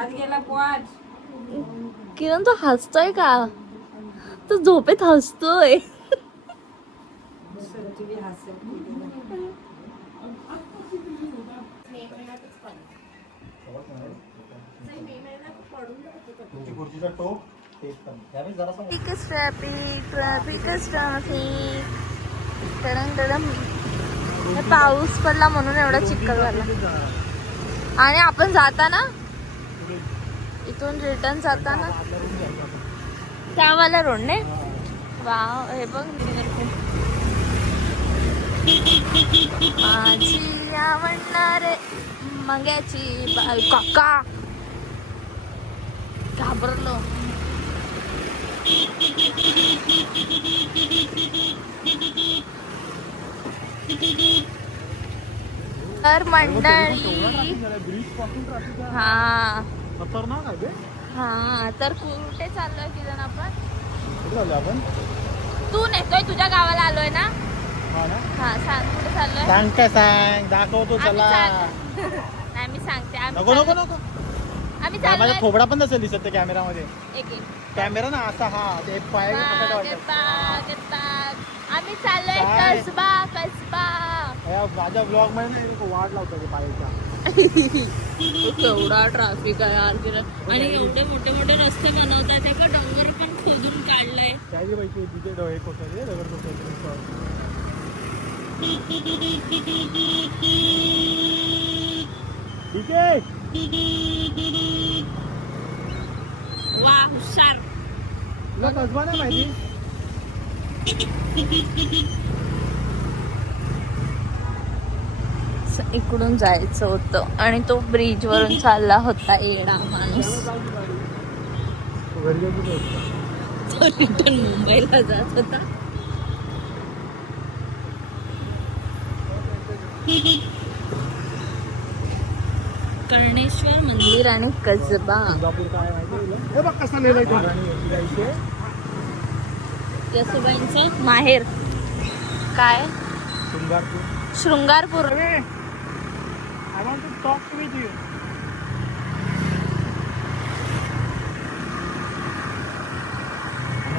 आज गेला पोहाच किरण तो हसतोय का? तो झोपेत हसतोय. ट्रॅफिकच ट्रॅफिक ट्रॅफिकच ट्रॅफिक हे पाऊस पडला म्हणून एवढा चिखल झाला. आणि आपण जाताना इथून रिटर्न जाताना? त्यावाला रोड ने? वाव हे बघ. माझी आवडणारे मंग्याची काका. घाबरलो. तर मंडळी हा. खतरनाक आहे बे. हा तर कुठे चाललोय किरण आपण? कुठे चाललो आपण? तू नेतोय तुझ्या गावाला आलोय ना? हा ना. हा सांग कुठे चाललोय? सांग काय सांग दाखवतो आम्ही चला. चाल- नाही मी सांगते आम्ही नको नको चाललोय- नको. आम्ही माझा चाललोय. थोबडा पण नसेल दिसत त्या कॅमेरामध्ये. एक एक. कॅमेरा ना असा हा ते पाय बाग. बाग, बाग. आम्ही चाललोय काय? कसबा कसबा. या माझ्या ब्लॉगमध्ये ना वाट लावतो ते पायाच्या केवढा ट्रॅफिक आहे यार आणि एवढे मोठे मोठे रस्ते बनवतात त्या का डोंगर पण खोदून काढलाय. त्याची पैकी तिथे डोळे कोसळले दगड कोसळले ठीक आहे वा हुशार तुला कसबा नाही माहिती इकडून जायचं होतं. आणि तो ब्रिज वरून चालला होता येडा माणूस? तो रिटर्न मुंबईला जात होता. कर्णेश्वर मंदिर आणि कसबा. यसुबाईंचं माहेर. काय? Shringarpur. Shringarpur. I want to talk with you.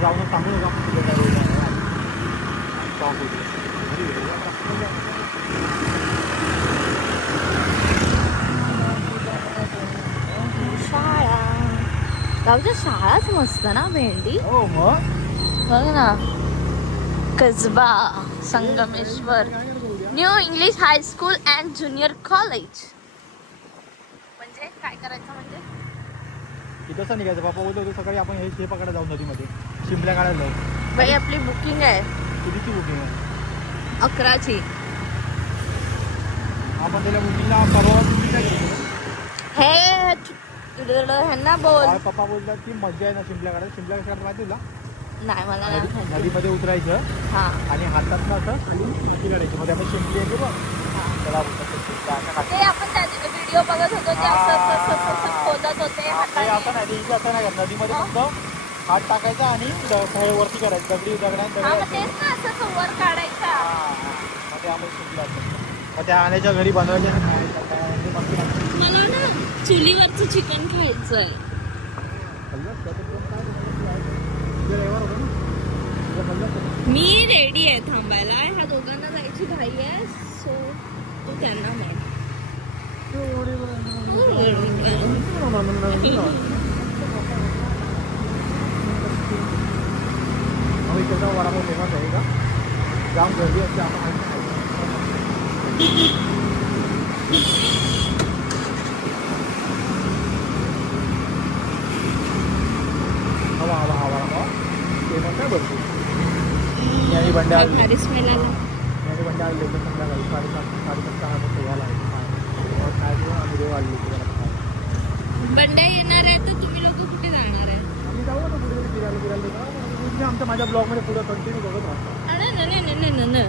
जाऊन सांगू नका आपण तुझ्या काय रोज आहे. Talk with you. घरी गेलो. शाळा गावच्या शाळाच मस्त ना भेंडी हो मग बघ ना Kasba Sangameshwar new English high school and junior college. म्हणजे काय करायचं म्हणजे? कसं निघायचं? बापा बोलतो सकाळी आपण हे हे पकडायला जाऊ नदीमध्ये. शिंपल्या काढायला जाऊ. बाई आपली बुकिंग आहे. कितीची बुकिंग आहे? अकराची. आपण त्याला बुकिंगला परवा बुकिंग केली? हे ह्यांना बोल. पप्पा बोलतात की मजा आहे ना शिंपल्या काढायला? शिंपल्या कशा काढायला माहिती तुला नाही मला नाही नदी-. नदीमध्ये उतरायचं हा आणि हातात ना असं खाली माती काढायची मध्ये आपण शिंपली बघ त्याला ते अशा. आपण व्हिडिओ बघत होतो ते असं असं असं असं असं खोदत होते ते हाताने. असं नाही ते इथे असं नाही करत. नदीमध्ये हो. फक्त हात टाकायचा आणि द- वरती करायचं दगडी दगडा हा मग तेच ना असं असं वर काढायचा मग ते आम्ही शिकलो मग त्या आण्याच्या घरी बनवायच्या आणि खायच्या. काय मस्त लागतं. मला ना चुलीवरचं चिकन खायचंय खाल्लंस का? तर कोण काय बनवलं? तुझा रविवार होता ना? तुझा खाल्लंस का? मी रेडी आहे थांबायला. ह्या दोघांना जायची घाई आहे सो तू त्यांना म्हण. आम्ही इकडचा वडापाव फेमस आहे का जाम गर्दी असते आपण खायचं खायचं. हवा हवा हवा हवा फेमस आहे भरपूर मी आणि बंड्या आले भारी smell आला. मी आणि बंड्या आले होते संध्याकाळी साडेसात साडेसात सहा वाजता पोहायला आहे काय करून आम्ही देव आले होते. बंड्या येणार आहे तर तुम्ही लोक कुठे जाणार आहे? आम्ही जाऊ ना पुढे फिरायला फिरायला. तुम्ही आमच्या माझ्या ब्लॉगमध्ये पुढे कंटिन्यू बघत राहता. न न न न न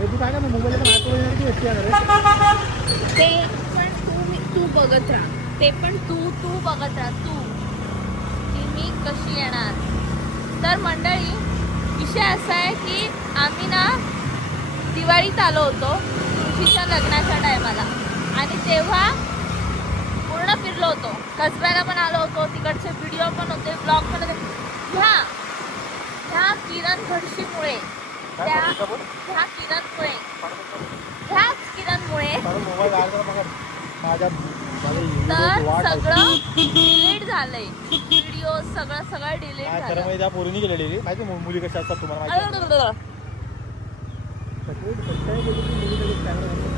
तू काय का मोबाईल? ते पण तू तू बघत राहा. ते पण तू तू बघत राहा. तू. की मी कशी येणार? तर मंडळी विषय असा आहे की आम्ही ना दिवाळीत आलो होतो तुळशीच्या लग्नाच्या टायमाला. आणि तेव्हा पूर्ण फिरलो होतो. कसब्याला पण आलो होतो तिकडचे व्हिडिओ पण होते ब्लॉग पण होते. ह्या ह्या किरण घडशीमुळे त्या ह्या किरणमुळे ह्याच किरणमुळे माझ्या तर. सगळं डिलीट झालंय व्हिडिओ सगळं सगळं डिलीट खरं झालं म्हणजे त्या पोरीने केलेली माहिती मुली कशा असतात तुम्हाला माहिती आहे? अरे, सगळी- सगळ्या मुली- मुली लगेच camera घालतात.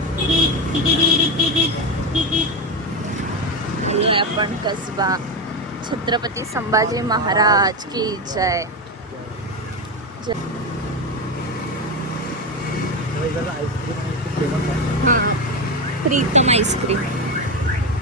हे आपण कसबा छत्रपती संभाजी महाराज की जय आणि खूप famous आहे. प्रीतम आईस्क्रीम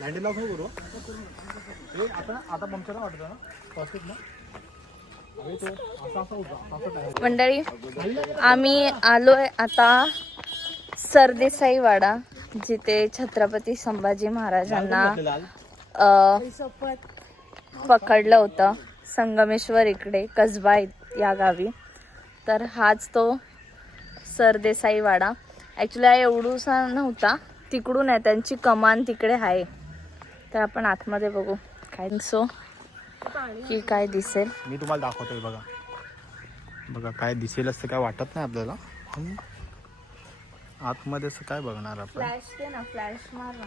लँडीला नको करू. हे आता आता पंक्चर नाही वाटत ना? फर्स्ट ना? अरे तो असा असा होता. असा असा टायर मंडळी आम्ही आलोय आता सरदेसाई वाडा जिथे छत्रपती संभाजी महाराजांना पकडलं होतं. संगमेश्वर इकडे कसबा या गावी. तर हाच तो सरदेसाई वाडा ॲक्च्युली हा एवढूसा नव्हता. तिकडून आहे त्यांची कमान तिकडे आहे. तर आपण आतमध्ये बघू काय सो की काय दिसेल. मी तुम्हाला दाखवतोय बघा. बघा काय दिसेल असं काय वाटत नाही आपल्याला आतमध्ये असं काय बघणार आपण? फ्लॅश दे ना फ्लॅश मार ना.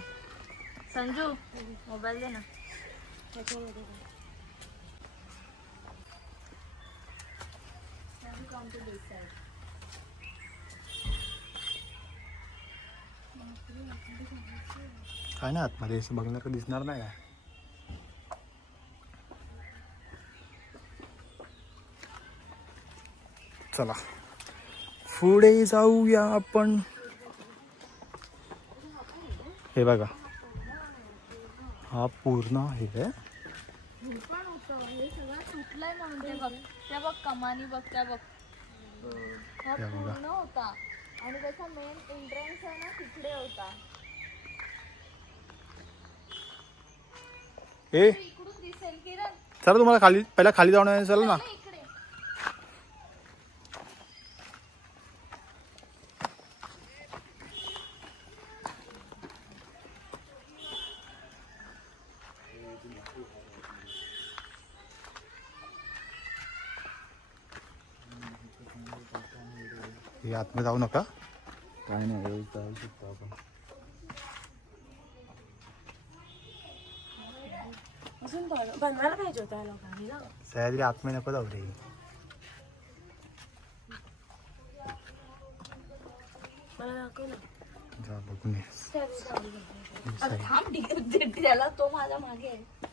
संजू मोबाईल दे ना. काय नाही आतमध्ये असं बघण्यासारखं दिसणार नाही काय. चला. पुढे जाऊया आपण. हे बघा. हा पूर्ण आहे. हे त्या बघ कमानी बघ त्या बघ. होता. आणि त्याचा मेन एंट्रन्स आहे ना तिकडे होता. ए. इकडून दिसेल किरण. चला तुम्हाला खाली पहिला खाली जाऊन चला ना इकडे हे आतमध्ये जाऊ नका. काय नाही जाऊ शकतो आपण. बनवायला पाहिजे होत्या लोकांनी ना. सह्याद्री आतमध्ये नको जाऊ रे. मला दाखव ना. जा बघून ये. अरे थांब तो माझ्या मागे आहे.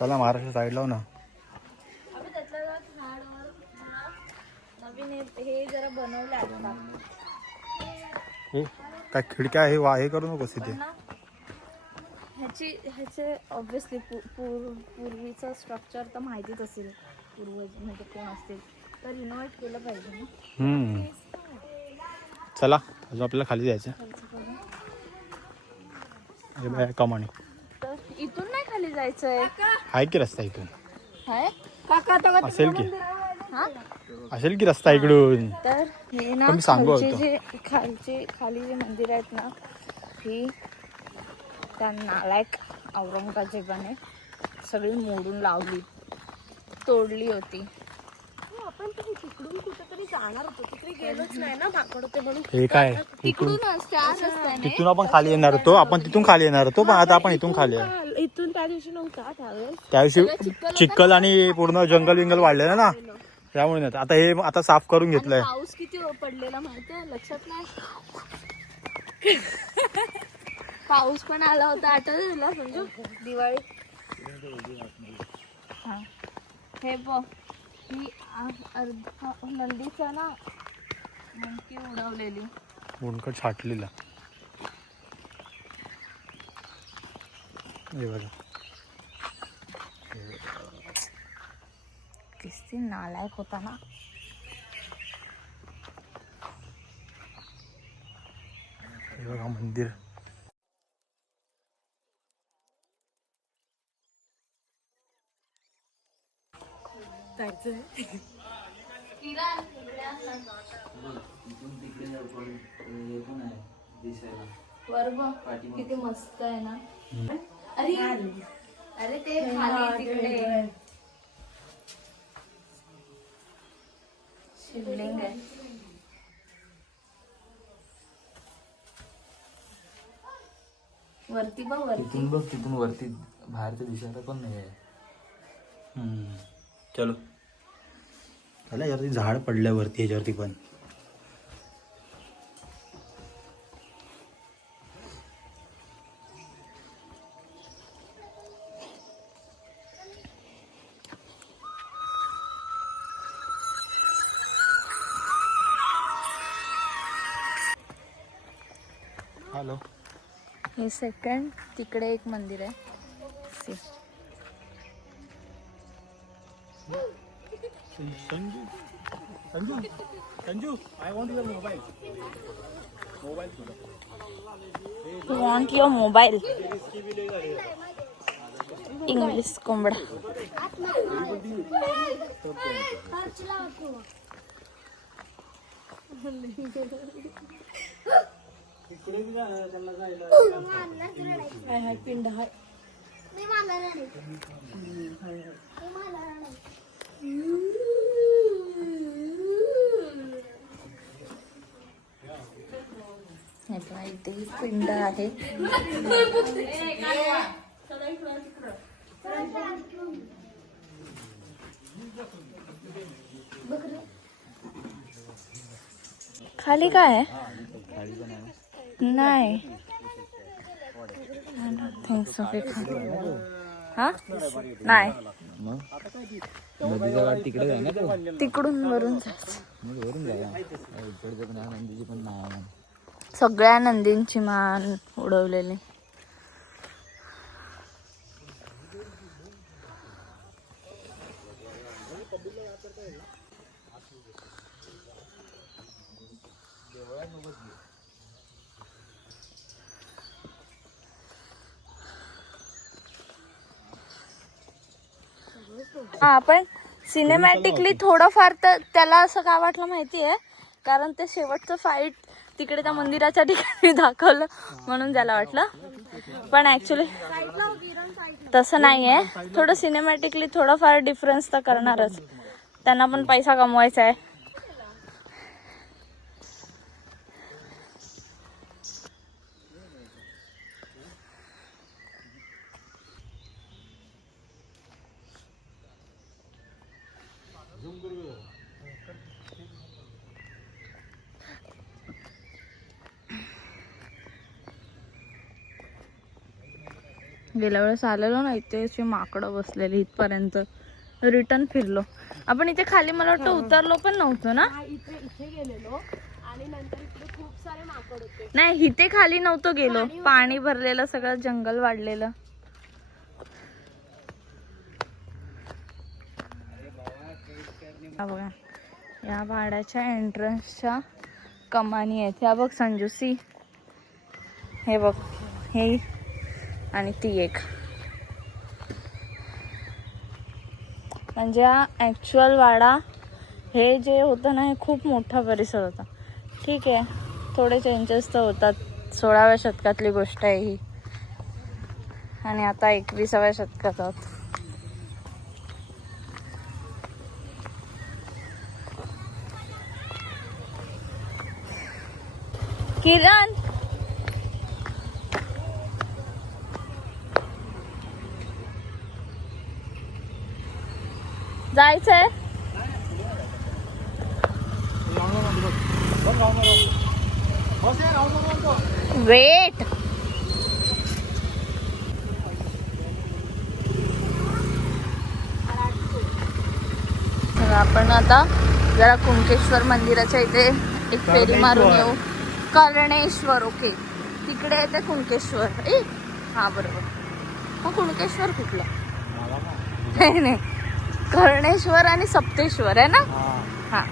चला महाराष्ट्र साईड लाव ना. हे- जरा बनवलं आता. काय खिडक्या हे वा हे करू नकोस ना ह्याची ह्याचे ऑब्विसली पूर्वीचं स्ट्रक्चर तर माहितीच असेल. पूर्वज म्हणजे कोण असतील. तर रिनोव्हेट केलं पाहिजे. चला अजून आपल्याला खाली जायचं हे बघा, कमानी तर इथून नाही खाली जायचंय. आहे की रस्ता इकडून? हाय. काका आता असेल की? हा? असेल की रस्ता इकडून? तर हे ना पण मी सांगू खालचे होतो. जे खालचे खाली जे मंदिर आहेत ना ही त्या नालायक औरंगजेबाने सगळी मोडून लावली तोडली होती. तरी तिकडून कुठेतरी जाणार होतो. तिकडे गेलोच नाही ना माकड होते म्हणून. हे काय? रस्त्याने तिथून आपण खाली येणार होतो. आपण तिथून खाली येणार होतो पण आता आपण इथून खाली आहे हा, इथून त्या दिवशी नव्हता त्यावेळेस. त्या दिवशी चिखल आणि पूर्ण जंगल विंगल वाढलेलं ना? त्यामुळे नाही. आता हे आता साफ करून घेतलंय. पाऊस किती पडलेला माहितीये लक्षात नाही पाऊस पण आला होता आठवत तुला समजू दिवाळी. हा. हे बघ. ही अर्धा नंदीचं ना मुंडकी उडवलेली. मुंडकं छाटलेला. हे बघा. किस्ती नालायक होता ना. हे बघा मंदिर. इथून तिकडे पण पण आहे दिसायला वर बघ किती मस्त आहे ना. अरे. अरे ते खाली तिकडे. शिवलिंग आहे. वरती बघ वरती. तिथून बघ तिथून वरती बाहेरचं दिसायला पण नाही आहे चलो. त्याला यावरती झाड पडल्यावरती ह्याच्यावरती पण. हॅलो हे सेकंड तिकडे एक मंदिर आहे. Sanju Sanju Sanju I want your mobile mobile तुझा You want your mobile? English कोंबडा हे बघा, इथे पिंड आहे. खाली काय नाही. Think so, हे? हा नाही. नदीचा तिकडे ना तिकडून वरून जायचं. वरून जाऊया पण नाही नंदीची पण नाव आहे सगळ्या नंदींची मान उडवलेली. हा आपण सिनेमॅटिकली थोडंफार तर त्याला असं का वाटलं माहिती आहे कारण ते शेवटचं फाईट तिकडे त्या मंदिराच्या ठिकाणी दाखवलं म्हणून त्याला वाटलं. पण ऍक्च्युली तसं नाही आहे थोडं सिनेमॅटिकली थोडंफार डिफरन्स तर करणारच. त्यांना पण पैसा कमवायचा आहे. गेल्या वेळेस आलेलो ना इथे अशी माकडं बसलेली इथपर्यंत. रिटर्न फिरलो. आपण इथे खाली मला वाटतं उतरलो पण नव्हतो ना? इथे इथे गेलेलो. आणि नंतर इकडे खूप सारे माकड होते. नाही इथे खाली नव्हतो गेलो. पाणी भरलेलं सगळं जंगल वाढलेलं. हा बघा या भाड्याच्या एंट्रन्सच्या कमानी आहेत. ह्या बघ संजूसी. हे बघ हे आणि ती एक. म्हणजे हा ॲक्च्युअल वाडा हे जे होतं ना हे खूप मोठा परिसर होता. ठीक आहे. थोडे चेंजेस तर होतात. सोळाव्या शतकातली गोष्ट आहे ही. आणि आता एकविसाव्या शतकात आहोत. किरण! जायचंय वेट आपण आता जरा कुंकेश्वर मंदिराच्या इथे एक फेरी मारून येऊ. कर्णेश्वर ओके तिकडे येते कुंकेश्वर. ए हा बरोबर. मग कुणकेश्वर कुठलं? नाही. कर्णेश्वर आणि सप्तेश्वर आहे ना? हा. हा.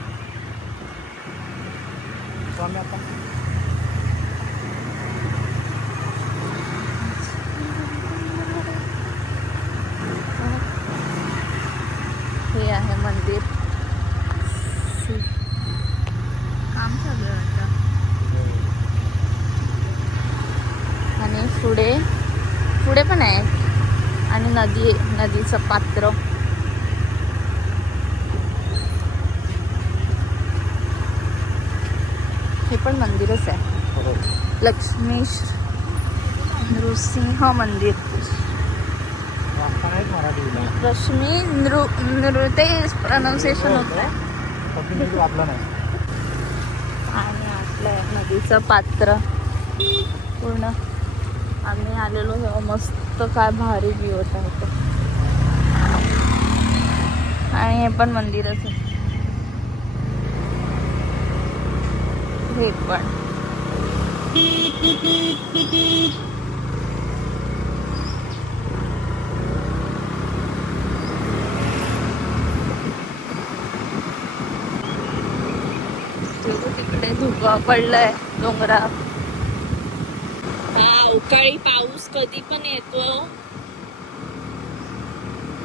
हे आहे मंदिर. काम चालू आहे वाटतं. आणि पुढे पुढे पण आहे. आणि नदी नदीचं पात्र. पण मंदिरच आहे. लक्ष्मीश नृसिंह मंदिर. लक्ष्मी रश्मी नृ नृ ते प्रनाऊन्सिएशन होत आहे आणि आपलं नदीचं पात्र. पूर्ण. आम्ही आलेलो मस्त काय भारी व्ह्यू होता आणि हे पण मंदिरच आहे. हे पण. तिकडे धुकं पडलंय डोंगरा हा अवकाळी पाऊस कधी पण येतो.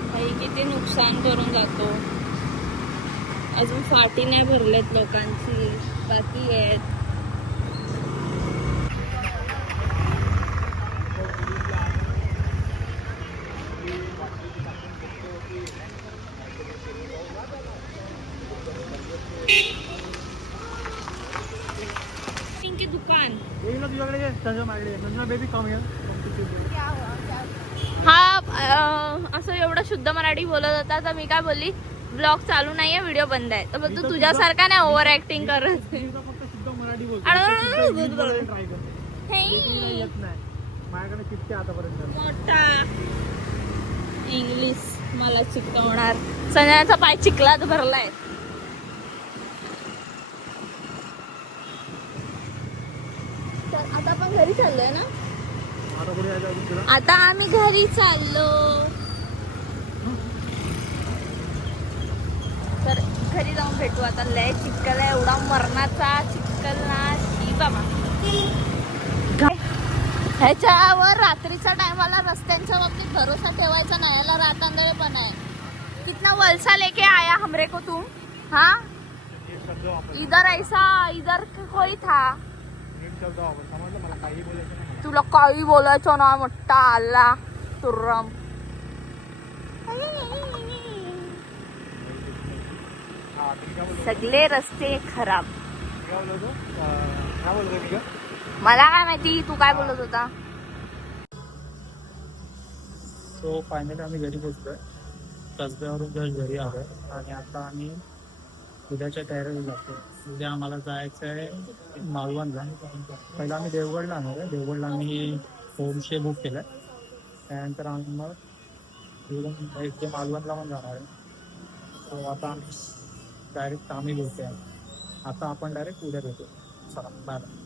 काही किती नुकसान करून जातो. अजून फाटी नाही भरलेत लोकांची. बाकी आहेत दुकान तुझ्याकडे बेबी कम हा असं एवढं शुद्ध मराठी बोलत होता तर मी काय बोलली? ब्लॉग चालू नाहीये व्हिडिओ बंद आहे. तर बोलतो तुझ्यासारखा नाही ओव्हर ऍक्टिंग करत. इंग्लिश मला चिकवणार संजयाचा पाय चिखलात भरलाय. तर आता आपण घरी चाललोय ना? आता आम्ही घरी चाललो तर घरी जाऊन भेटू. आता लय चिक्कल आहे. एवढा मरणाचा चिक्कल ना शी बाबा. ह्याच्यावर रात्रीच्या टायमाला रस्त्यांच्या बाबतीत भरोसा ठेवायचा नाही. याला रातांदळे पण आहे. कितना वलसा लेके आया हमरे को तुम हा? इधर ऐसा इधर कोई था? तुला काही बोलायचं ना मोठा आला. तुर्रम. सगळे रस्ते खराब. मला काय माहिती तू काय बोलत होता? सो फायनली आम्ही घरी पोचलोय कसब्यावरून जस्ट घरी आलोय आणि आता आम्ही उद्याच्या तयारीला जातो उद्या आम्हाला जायचं आहे मालवणला. पहिला आम्ही देवगडला आणणार आहे देवगडला आम्ही होमस्टे बुक केलं आहे त्यानंतर आम्ही मग मालवणला पण जाणार आहे. सो आता आम्ही डायरेक्ट आम्ही बोलतोय. आता आपण डायरेक्ट उद्या भेटू. चला बाय बाय.